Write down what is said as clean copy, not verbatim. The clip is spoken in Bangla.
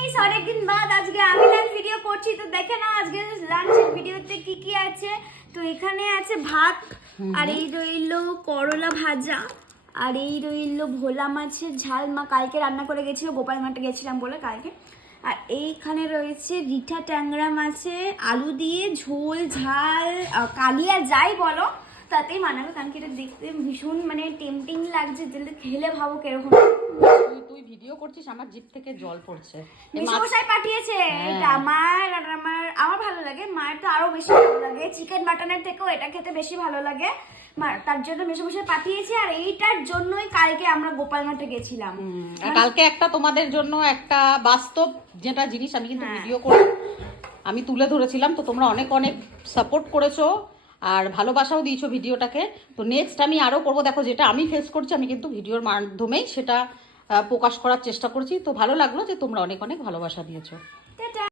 গাইস, অনেকদিন বাদ আজকে আমি লাঞ্চ ভিডিও করছি। তো দেখে নাও আজকে লাঞ্চের ভিডিওতে কি কি আছে। তো এখানে আছে ভাত, আর এই রইল করলা ভাজা, আর এই রইল ভোলা মাছের ঝাল। মা কালকে রান্না করে গেছিল, গোপাল মাঠে গেছিলাম বলে কালকে। আর এইখানে রয়েছে রিঠা ট্যাংরা মাছের আলু দিয়ে ঝোল, ঝাল, কালিয়া যাই বলো তাতেই মানাবে, কারণ কি এটা দেখতে ভীষণ মানে টেম্পটিং লাগছে। যেটা খেলে ভাবো কিরকম। তুই ভিডিও করছিস, আমার জিভ থেকে জল পড়ছে। মিশমশাই পাঠিয়েছে এটা। আমার ভালো লাগে, মায়ের তো আরো বেশি ভালো লাগে। চিকেন মাটনের থেকেও এটা খেতে বেশি ভালো লাগে। তার জন্য মিশমশাই পাঠিয়েছে। আর এইটার জন্যই কালকে আমরা গোপাল মাঠে গেছিলাম। কালকে একটা তোমাদের জন্য একটা বাস্তব যেটা জিনিস আমি কিন্তু ভিডিও করে আমি তুলে ধরেছিলাম। তো তোমরা অনেক অনেক সাপোর্ট করেছো আর ভালোবাসাও দিয়েছো ভিডিওটাকে। তো নেক্সট আমি আরও করবো। দেখো, যেটা আমি ফেস করছি আমি কিন্তু ভিডিওর মাধ্যমেই সেটা প্রকাশ করার চেষ্টা করছি। তো ভালো লাগলো যে তোমরা অনেক অনেক ভালোবাসা দিয়েছো।